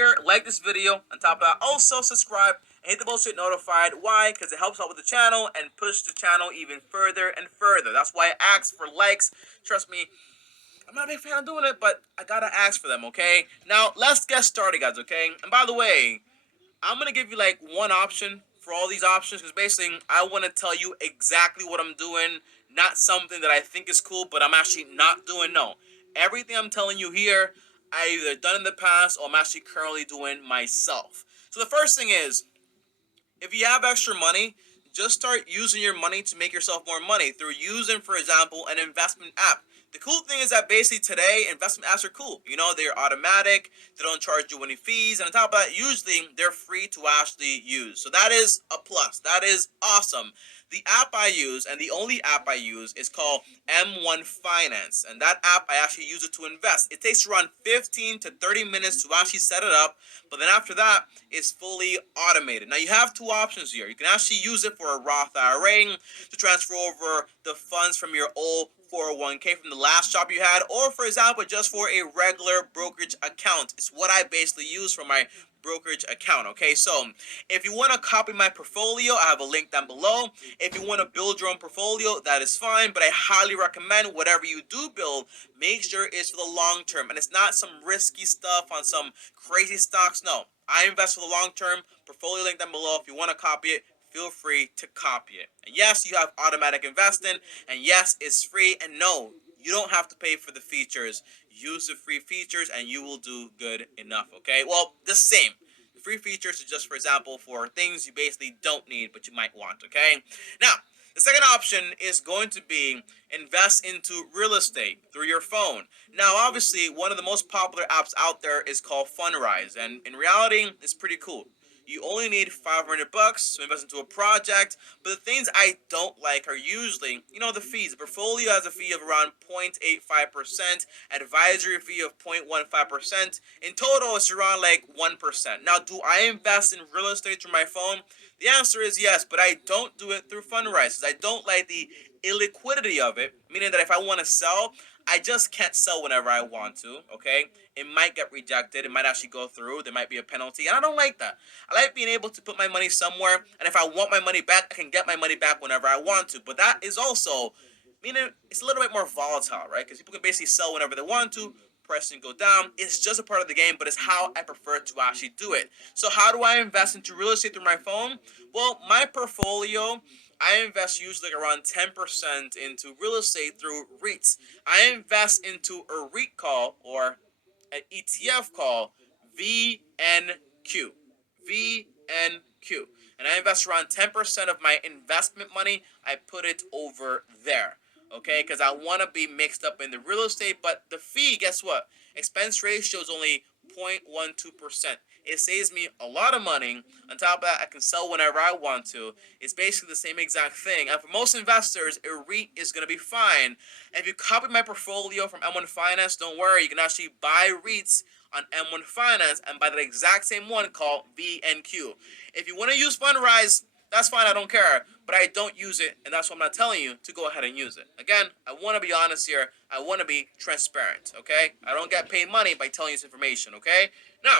here, like this video. On top of that, also subscribe and hit the bell to get notified. Why? Because it helps out with the channel and push the channel even further and further. That's why I ask for likes. Trust me, I'm not a big fan of doing it, but I gotta ask for them, okay? Now, let's get started, guys, okay? And by the way, I'm gonna give you like one option for all these options because basically I want to tell you exactly what I'm doing, not something that I think is cool, but I'm actually not doing. No, everything I'm telling you here, I either done in the past or I'm actually currently doing myself. So the first thing is, if you have extra money, just start using your money to make yourself more money through using, for example, an investment app. The cool thing is that basically today, investment apps are cool. You know, they're automatic, they don't charge you any fees, and on top of that, usually they're free to actually use. So that is a plus. That is awesome. The app I use, and the only app I use, is called M1 Finance. And that app, I actually use it to invest. It takes around 15 to 30 minutes to actually set it up, but then after that, it's fully automated. Now, you have two options here. You can actually use it for a Roth IRA to transfer over the funds from your old 401k from the last job you had, or for example, just for a regular brokerage account. It's what I basically use for my brokerage account. Okay, so if you want to copy my portfolio, I have a link down below. If you want to build your own portfolio, that is fine, but I highly recommend whatever you do build, make sure it's for the long term and it's not some risky stuff on some crazy stocks. No, I invest for the long term. Portfolio link down below. If you want to copy it, feel free to copy it. And yes, you have automatic investing, and yes, it's free, and no, you don't have to pay for the features. Use the free features and you will do good enough, okay? Well, the same. The free features are just, for example, for things you basically don't need but you might want, okay? Now, the second option is going to be invest into real estate through your phone. Now, obviously, one of the most popular apps out there is called FUNNIES, and in reality, it's pretty cool. You only need $500 to invest into a project, but the things I don't like are usually, the fees. The portfolio has a fee of around 0.85%, advisory fee of 0.15%. In total, it's around like 1%. Now, do I invest in real estate through my phone? The answer is yes, but I don't do it through fundraisers. I don't like the illiquidity of it, meaning that if I want to sell, I just can't sell whenever I want to, okay? It might get rejected, it might actually go through, there might be a penalty, and I don't like that. I like being able to put my money somewhere, and if I want my money back, I can get my money back whenever I want to. But that is also, meaning it's a little bit more volatile, right? Because people can basically sell whenever they want to, price can go down. It's just a part of the game, but it's how I prefer to actually do it. So how do I invest into real estate through my phone? Well, my portfolio, I invest usually around 10% into real estate through REITs. I invest into a REIT call or an ETF call VNQ. VNQ. And I invest around 10% of my investment money. I put it over there. Okay, because I want to be mixed up in the real estate, but the fee, guess what? Expense ratio is only 0.12%. It saves me a lot of money. On top of that, I can sell whenever I want to. It's basically the same exact thing. And for most investors, a REIT is going to be fine. And if you copy my portfolio from M1 Finance, don't worry. You can actually buy REITs on M1 Finance and buy the exact same one called VNQ. If you want to use Fundrise, that's fine, I don't care. But I don't use it, and that's why I'm not telling you to go ahead and use it. Again, I want to be honest here. I want to be transparent, okay? I don't get paid money by telling you this information, okay? Now,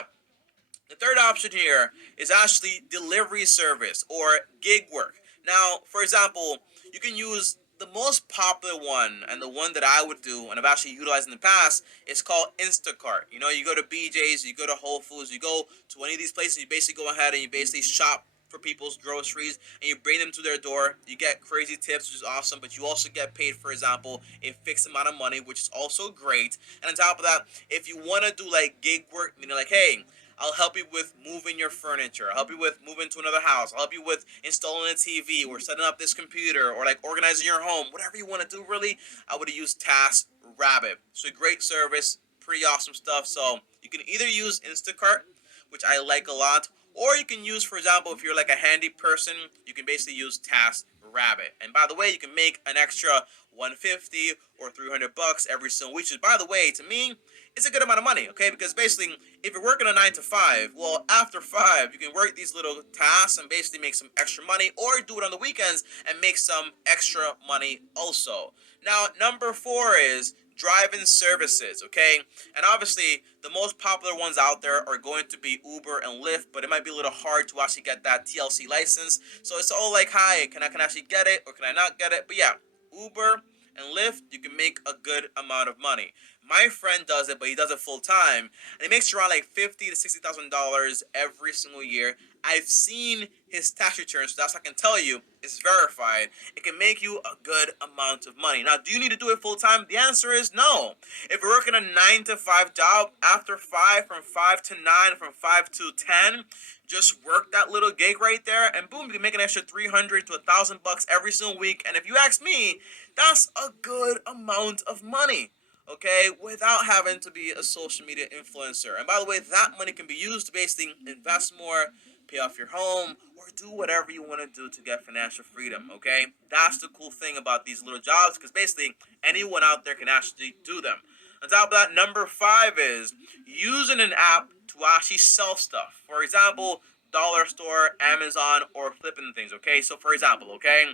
the third option here is actually delivery service or gig work. Now, for example, you can use the most popular one and the one that I would do and I've actually utilized in the past is called Instacart. You go to BJ's, you go to Whole Foods, you go to any of these places, you basically go ahead and you basically shop for people's groceries and you bring them to their door. You get crazy tips, which is awesome, but you also get paid, for example, a fixed amount of money, which is also great. And on top of that, if you want to do like gig work, meaning like, hey, I'll help you with moving your furniture. I'll help you with moving to another house. I'll help you with installing a TV or setting up this computer or like organizing your home. Whatever you want to do, really, I would use Task Rabbit. So great service, pretty awesome stuff. So you can either use Instacart, which I like a lot, or you can use, for example, if you're like a handy person, you can basically use Task Rabbit. And by the way, you can make an extra 150 or $300 every single week. Which is, by the way, to me, it's a good amount of money, okay? Because basically, if you're working a 9 to 5, well, after 5, you can work these little tasks and basically make some extra money, or do it on the weekends and make some extra money also. Now, number 4 is drive-in services, okay? And obviously, the most popular ones out there are going to be Uber and Lyft, but it might be a little hard to actually get that TLC license. So it's all like, hi, can I actually get it or can I not get it? But yeah, Uber and Lyft, you can make a good amount of money. My friend does it, but he does it full time, and he makes around like $50,000 to $60,000 every single year. I've seen his tax returns, so that's what I can tell you. It's verified. It can make you a good amount of money. Now, do you need to do it full time? The answer is no. If you're working a 9 to 5 job, after 5, from 5 to 9, from 5 to 10, just work that little gig right there, and boom, you can make an extra 300 to $1,000 every single week. And if you ask me, that's a good amount of money, okay, without having to be a social media influencer. And by the way, that money can be used to basically invest more, pay off your home, or do whatever you want to do to get financial freedom, okay? That's the cool thing about these little jobs, because basically anyone out there can actually do them. On top of that, number 5 is using an app to actually sell stuff. For example, dollar store, Amazon, or flipping things, okay? So for example, okay,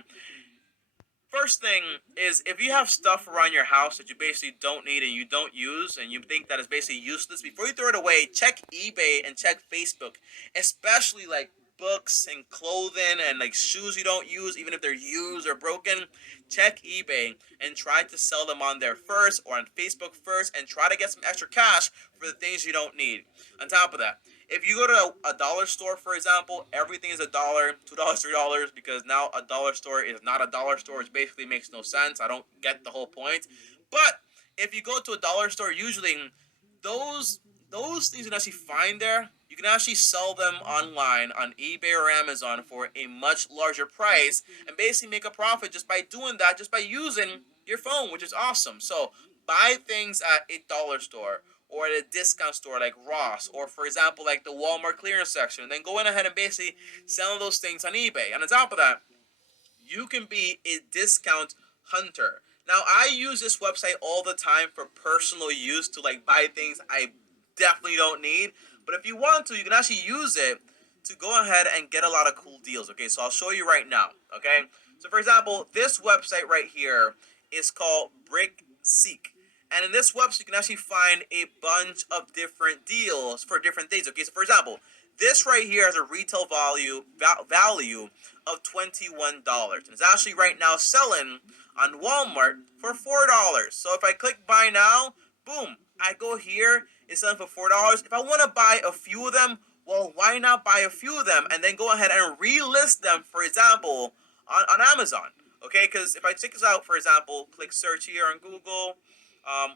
first thing is, if you have stuff around your house that you basically don't need and you don't use and you think that is basically useless, before you throw it away, check eBay and check Facebook, especially like books and clothing and like shoes you don't use, even if they're used or broken. Check eBay and try to sell them on there first or on Facebook first and try to get some extra cash for the things you don't need. On top of that, if you go to a dollar store, for example, everything is $1, $2, $3, because now a dollar store is not a dollar store, which basically makes no sense. I don't get the whole point. But if you go to a dollar store, usually those those things you can actually find there, you can actually sell them online on eBay or Amazon for a much larger price and basically make a profit just by doing that, just by using your phone, which is awesome. So buy things at a dollar store or at a discount store like Ross, or for example like the Walmart clearance section, and then go in ahead and basically sell those things on eBay. And on top of that, you can be a discount hunter. Now, I use this website all the time for personal use to like buy things I definitely don't need. But if you want to, you can actually use it to go ahead and get a lot of cool deals. Okay, so I'll show you right now. Okay, so for example, this website right here is called Brick Seek. And in this website, you can actually find a bunch of different deals for different things. Okay, so for example, this right here has a retail value of $21, and it's actually right now selling on Walmart for $4. So if I click buy now, boom, I go here, it's selling for $4. If I want to buy a few of them, well, why not buy a few of them and then go ahead and relist them, for example, on Amazon? Okay, because if I check this out, for example, click search here on Google.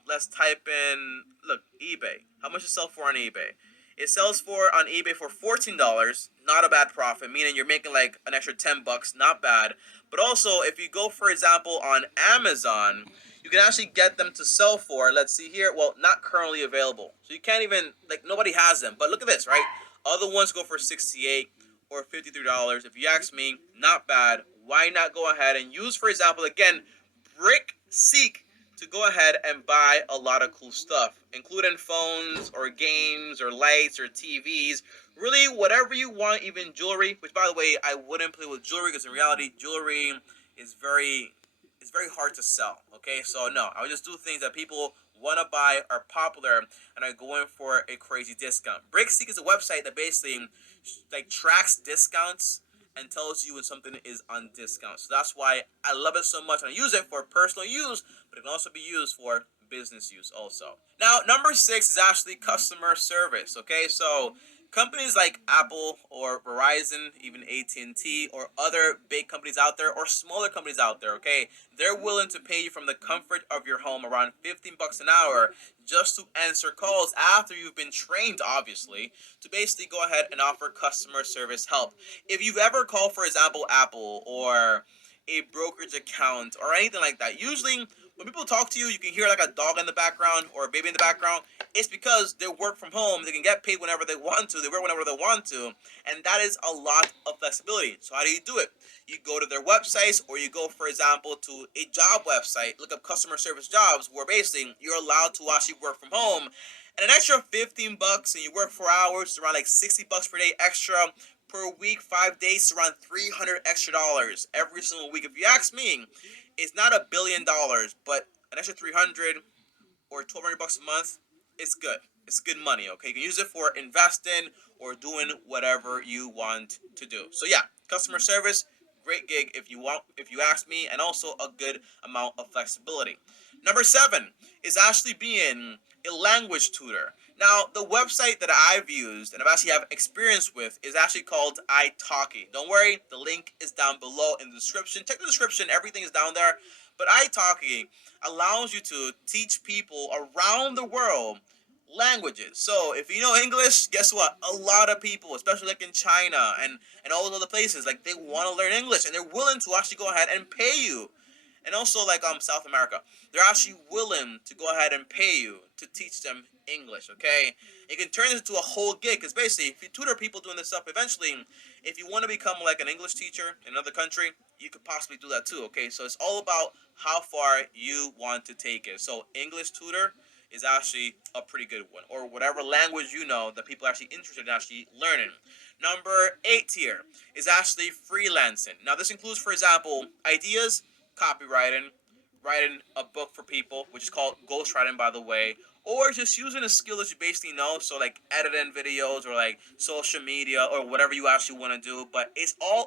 Let's type in, look, eBay. How much does it sell for on eBay? It sells for on eBay for $14. Not a bad profit, meaning you're making like an extra $10. Not bad. But also, if you go, for example, on Amazon, you can actually get them to sell for, let's see here, well, not currently available. So you can't even, like, nobody has them. But look at this, right? Other ones go for $68 or $53. If you ask me, not bad. Why not go ahead and use, for example, again, Brick Seek, to go ahead and buy a lot of cool stuff, including phones or games or lights or TVs, really whatever you want, even jewelry, which by the way, I wouldn't play with jewelry because in reality, jewelry is very hard to sell, okay? So no, I would just do things that people want to buy, are popular, and are going for a crazy discount. BrickSeek is a website that basically like tracks discounts and tells you when something is on discount. So that's why I love it so much, and I use it for personal use, but it can also be used for business use also. Now, number 6 is actually customer service, okay? So companies like Apple or Verizon, even AT&T, or other big companies out there, or smaller companies out there, okay, they're willing to pay you from the comfort of your home around $15 an hour just to answer calls after you've been trained, obviously, to basically go ahead and offer customer service help. If you've ever called, for example, Apple or a brokerage account or anything like that, usually when people talk to you, you can hear like a dog in the background or a baby in the background. It's because they work from home. They can get paid whenever they want to. They work whenever they want to. And that is a lot of flexibility. So how do you do it? You go to their websites, or you go, for example, to a job website, look up customer service jobs, where basically you're allowed to actually work from home. And an extra $15, and you work 4 hours, it's around like $60 per day extra per week, 5 days, around $300 extra dollars every single week. If you ask me, it's not $1 billion, but an extra 300, or $1,200 a month, it's good. It's good money. Okay, you can use it for investing or doing whatever you want to do. So yeah, customer service, great gig if you want, if you ask me, and also a good amount of flexibility. Number seven is actually being a language tutor. Now, the website that I've used and I've actually have experience with is actually called italki. Don't worry, the link is down below in the description. Check the description, everything is down there. But italki allows you to teach people around the world languages. So if you know English, guess what? A lot of people, especially like in China and all those other places, like they want to learn English and they're willing to actually go ahead and pay you. And also like South America, they're actually willing to go ahead and pay you to teach them English. Okay, it can turn into a whole gig because basically, if you tutor people doing this stuff, eventually, if you want to become like an English teacher in another country, you could possibly do that too. Okay, so it's all about how far you want to take it. So English tutor is actually a pretty good one, or whatever language you know that people are actually interested in actually learning. Number 8 here is actually freelancing. Now this includes, for example, ideas, copywriting, writing a book for people, which is called ghostwriting, by the way, or just using a skill that you basically know, so like editing videos or like social media or whatever you actually want to do. But it's all